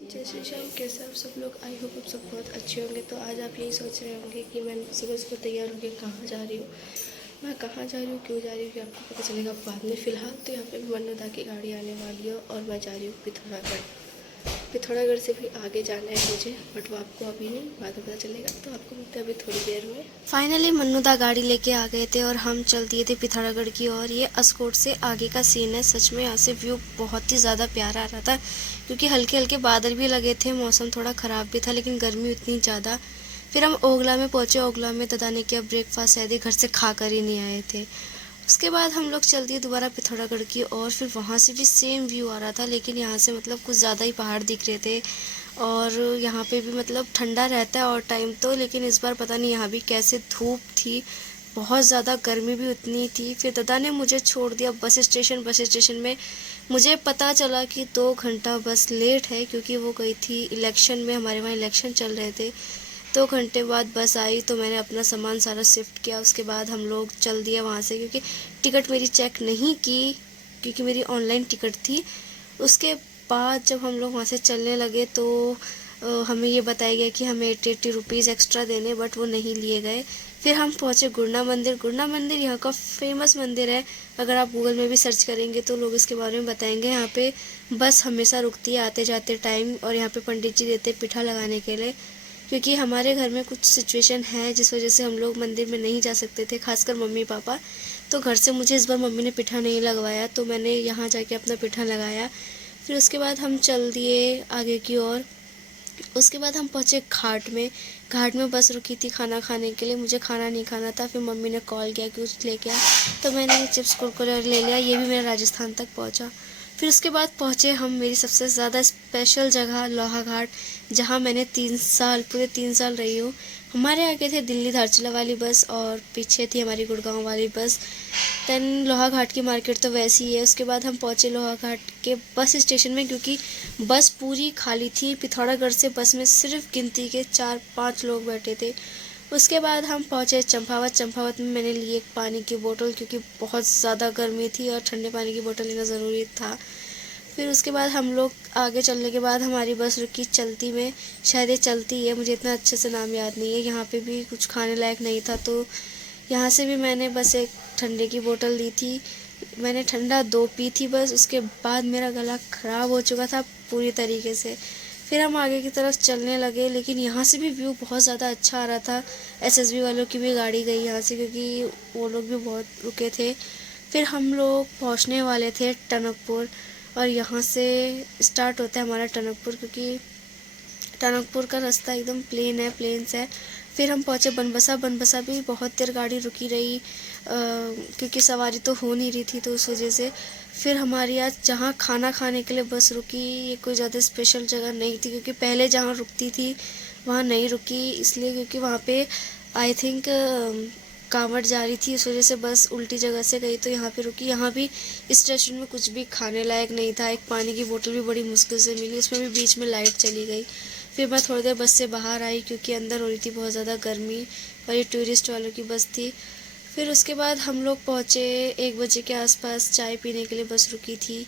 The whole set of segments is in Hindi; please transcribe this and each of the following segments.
जय श्री श्याम। कैसे आप सब लोग? आई होप आप सब बहुत अच्छे होंगे। तो आज आप यही सोच रहे होंगे कि मैं सुबह सुबह तैयार होकर कहाँ जा रही हूँ। मैं कहाँ जा रही हूँ, क्यों जा रही हूँ, कि आपको पता चलेगा बाद में। फ़िलहाल तो यहाँ पे मनोदा की गाड़ी आने वाली है और मैं जा रही हूँ पिथौरागढ़। पिथौरागढ़ से भी आगे जाना है मुझे, बट वो आपको अभी नहीं, बाद में पता चलेगा। तो आपको मिलते हैं अभी थोड़ी देर में। फाइनली मन्नुदा गाड़ी लेके आ गए थे और हम चल दिए थे पिथौरागढ़ की ओर। ये अस्कोट से आगे का सीन है। सच में यहाँ से व्यू बहुत ही ज़्यादा प्यारा आ रहा था, क्योंकि हल्के हल्के बादल भी लगे थे, मौसम थोड़ा ख़राब भी था, लेकिन गर्मी उतनी ज़्यादा। फिर हम ओगला में पहुँचे। ओगला में दादा ने किया ब्रेकफास्ट, शायद ही घर से खा कर ही नहीं आए थे। उसके बाद हम लोग चल दिए दोबारा पिथौरागढ़ की और फिर वहाँ से भी सेम व्यू आ रहा था, लेकिन यहाँ से मतलब कुछ ज़्यादा ही पहाड़ दिख रहे थे। और यहाँ पे भी मतलब ठंडा रहता है और टाइम तो, लेकिन इस बार पता नहीं यहाँ भी कैसे धूप थी, बहुत ज़्यादा गर्मी भी उतनी थी। फिर दादा ने मुझे छोड़ दिया बस स्टेशन में मुझे पता चला कि 2 घंटा बस लेट है, क्योंकि वो गई थी इलेक्शन में, हमारे वहाँ इलेक्शन चल रहे थे। 2 घंटे बाद बस आई तो मैंने अपना सामान सारा शिफ्ट किया। उसके बाद हम लोग चल दिए वहाँ से, क्योंकि टिकट मेरी चेक नहीं की, क्योंकि मेरी ऑनलाइन टिकट थी। उसके बाद जब हम लोग वहाँ से चलने लगे तो हमें ये बताया गया कि हमें 80 रुपीज़ एक्स्ट्रा देने, बट वो नहीं लिए गए। फिर हम पहुँचे गुरना मंदिर। गुरना मंदिर यहाँ का फेमस मंदिर है। अगर आप गूगल में भी सर्च करेंगे तो लोग इसके बारे में बताएंगे। यहाँ पे बस हमेशा रुकती है आते जाते टाइम, और यहाँ पे पंडित जी देते पिठा लगाने के लिए, क्योंकि हमारे घर में कुछ सिचुएशन है जिस वजह से हम लोग मंदिर में नहीं जा सकते थे, खासकर मम्मी पापा। तो घर से मुझे इस बार मम्मी ने पिठा नहीं लगवाया, तो मैंने यहाँ जाके अपना पिठा लगाया। फिर उसके बाद हम चल दिए आगे की ओर। उसके बाद हम पहुँचे घाट में। घाट में बस रुकी थी खाना खाने के लिए। मुझे खाना नहीं खाना था, फिर मम्मी ने कॉल किया कि कुछ लेके आ, तो मैंने चिप्स कुरकुरे ले लिया। ये भी मेरा राजस्थान तक पहुँचा। फिर उसके बाद पहुँचे हम मेरी सबसे ज़्यादा स्पेशल जगह लोहा घाट, जहाँ मैंने पूरे 3 साल रही हूँ। हमारे आगे थे दिल्ली धारचूला वाली बस और पीछे थी हमारी गुड़गांव वाली बस। देन लोहा घाट की मार्केट तो वैसी ही है। उसके बाद हम पहुँचे लोहा घाट के बस स्टेशन में, क्योंकि बस पूरी खाली थी। पिथौरागढ़ से बस में सिर्फ गिनती के 4-5 लोग बैठे थे। उसके बाद हम पहुँचे चंपावत। चंपावत में मैंने ली एक पानी की बोतल, क्योंकि बहुत ज़्यादा गर्मी थी और ठंडे पानी की बोतल लेना ज़रूरी था। फिर उसके बाद हम लोग आगे चलने के बाद हमारी बस रुकी चलती में। शायद ये चलती है, मुझे इतना अच्छे से नाम याद नहीं है। यहाँ पे भी कुछ खाने लायक नहीं था, तो यहाँ से भी मैंने बस एक ठंडे की बोतल ली थी। मैंने ठंडा 2 पी थी बस। उसके बाद मेरा गला ख़राब हो चुका था पूरी तरीके से। फिर हम आगे की तरफ चलने लगे, लेकिन यहाँ से भी व्यू बहुत ज़्यादा अच्छा आ रहा था। एसएसबी वालों की भी गाड़ी गई यहाँ से, क्योंकि वो लोग भी बहुत रुके थे। फिर हम लोग पहुँचने वाले थे टनकपुर, और यहाँ से स्टार्ट होता है हमारा टनकपुर, क्योंकि टनकपुर का रास्ता एकदम प्लेन है, प्लेन्स है। फिर हम पहुँचे बनबसा। बनबसा भी बहुत देर गाड़ी रुकी रही, क्योंकि सवारी तो हो नहीं रही थी, तो उस वजह से। फिर हमारी आज जहाँ खाना खाने के लिए बस रुकी, ये कोई ज़्यादा स्पेशल जगह नहीं थी, क्योंकि पहले जहाँ रुकती थी वहाँ नहीं रुकी, इसलिए क्योंकि वहाँ पे आई थिंक कांवड़ जा रही थी, इस वजह से बस उल्टी जगह से गई, तो यहाँ पे रुकी। यहाँ भी स्टेशन में कुछ भी खाने लायक नहीं था। एक पानी की बोतल भी बड़ी मुश्किल से मिली, उसमें भी बीच में लाइट चली गई। फिर मैं थोड़ी देर बस से बाहर आई, क्योंकि अंदर हो रही थी बहुत ज़्यादा गर्मी, और ये टूरिस्ट वालों की बस थी। फिर उसके बाद हम लोग पहुँचे 1 बजे के आसपास। चाय पीने के लिए बस रुकी थी।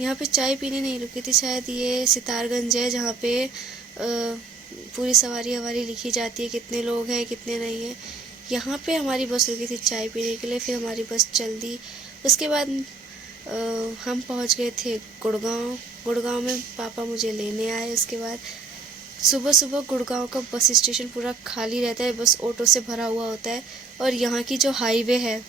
यहाँ पे चाय पीने नहीं रुकी थी, शायद ये सितारगंज है, जहाँ पे पूरी सवारी हमारी लिखी जाती है, कितने लोग हैं कितने नहीं हैं। यहाँ पे हमारी बस रुकी थी चाय पीने के लिए। फिर हमारी बस चल दी। उसके बाद हम पहुँच गए थे गुड़गांव। गुड़गांव में पापा मुझे लेने आए। उसके बाद सुबह सुबह गुड़गांव का बस स्टेशन पूरा खाली रहता है, बस ऑटो से भरा हुआ होता है। और यहाँ की जो हाईवे है,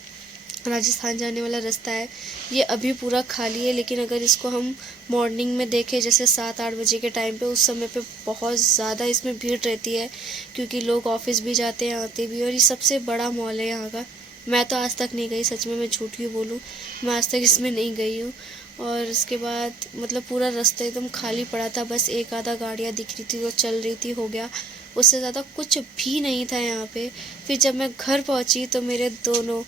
राजस्थान जाने वाला रास्ता है, ये अभी पूरा खाली है। लेकिन अगर इसको हम मॉर्निंग में देखें, जैसे 7-8 बजे के टाइम पे, उस समय पे बहुत ज़्यादा इसमें भीड़ रहती है, क्योंकि लोग ऑफिस भी जाते हैं आते भी। और ये सबसे बड़ा मॉल है यहाँ का। मैं तो आज तक नहीं गई, सच में मैं झूठ क्यों बोलूँ, मैं आज तक इसमें नहीं गई हूँ। और उसके बाद मतलब पूरा रास्ता एकदम खाली पड़ा था, बस एक आधा गाड़ियाँ दिख रही थी, वो चल रही थी, हो गया, उससे ज़्यादा कुछ भी नहीं था यहाँ पे। फिर जब मैं घर पहुँची तो मेरे दोनों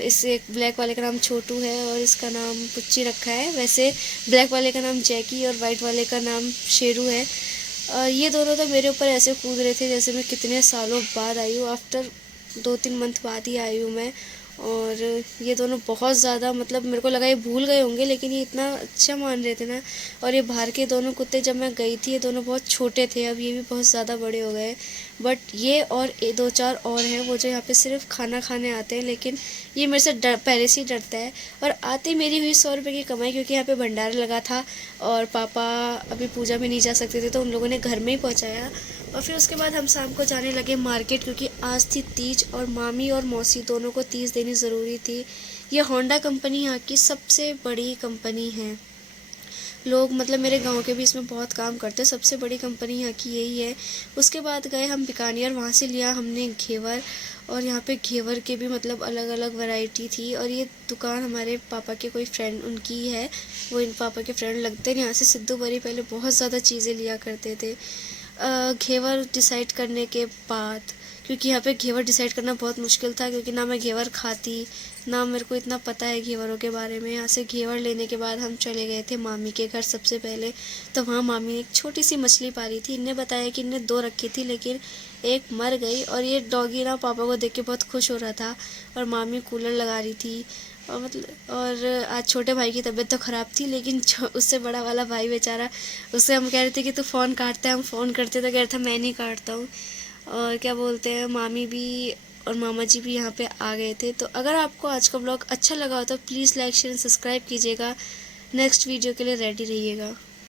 इस एक ब्लैक वाले का नाम छोटू है और इसका नाम पुच्ची रखा है। वैसे ब्लैक वाले का नाम जैकी और वाइट वाले का नाम शेरू है। ये दोनों तो मेरे ऊपर ऐसे कूद रहे थे जैसे मैं कितने सालों बाद आई हूँ। आफ्टर 2-3 मंथ बाद ही आई हूँ मैं। और ये दोनों बहुत ज़्यादा मतलब मेरे को लगा ये भूल गए होंगे, लेकिन ये इतना अच्छा मान रहे थे ना। और ये बाहर के दोनों कुत्ते जब मैं गई थी ये दोनों बहुत छोटे थे, अब ये भी बहुत ज़्यादा बड़े हो गए। बट ये और 2-4 और हैं वो जो यहाँ पे सिर्फ खाना खाने आते हैं, लेकिन ये मेरे से पहले से ही डरता है। और आते मेरी हुई 100 रुपये की कमाई, क्योंकि यहाँ पे भंडारा लगा था और पापा अभी पूजा में नहीं जा सकते थे तो उन लोगों ने घर में ही पहुँचाया। और फिर उसके बाद हम शाम को जाने लगे मार्केट, क्योंकि आज थी तीज और मामी और मौसी दोनों को तीज देनी ज़रूरी थी। ये होंडा कंपनी यहाँ की सबसे बड़ी कंपनी है। लोग मतलब मेरे गांव के भी इसमें बहुत काम करते हैं, सबसे बड़ी कंपनी यहाँ की यही है। उसके बाद गए हम बीकानेर, वहाँ से लिया हमने घेवर। और यहाँ पे घेवर के भी मतलब अलग अलग वैरायटी थी। और ये दुकान हमारे पापा के कोई फ्रेंड उनकी है, वो इन पापा के फ्रेंड लगते हैं। यहाँ से सिद्धू बरी पहले बहुत ज़्यादा चीज़ें लिया करते थे। घेवर डिसाइड करने के बाद, क्योंकि यहाँ पे घेवर डिसाइड करना बहुत मुश्किल था, क्योंकि ना मैं घेवर खाती ना मेरे को इतना पता है घेवरों के बारे में। यहाँ से घेवर लेने के बाद हम चले गए थे मामी के घर सबसे पहले। तो वहाँ मामी ने एक छोटी सी मछली पाली थी, इनने बताया कि इनने 2 रखी थी लेकिन एक मर गई। और ये डॉगी ना पापा को देख के बहुत खुश हो रहा था और मामी कूलर लगा रही थी। और मतलब और आज छोटे भाई की तबीयत तो ख़राब थी, लेकिन उससे बड़ा वाला भाई बेचारा, उससे हम कह रहे थे कि तू फ़ोन काटता है, हम फ़ोन करते तो कह रहा था मैं नहीं काटता हूँ। और क्या बोलते हैं, मामी भी और मामा जी भी यहाँ पे आ गए थे। तो अगर आपको आज का ब्लॉग अच्छा लगा हो तो प्लीज़ लाइक शेयर सब्सक्राइब कीजिएगा। नेक्स्ट वीडियो के लिए रेडी रहिएगा।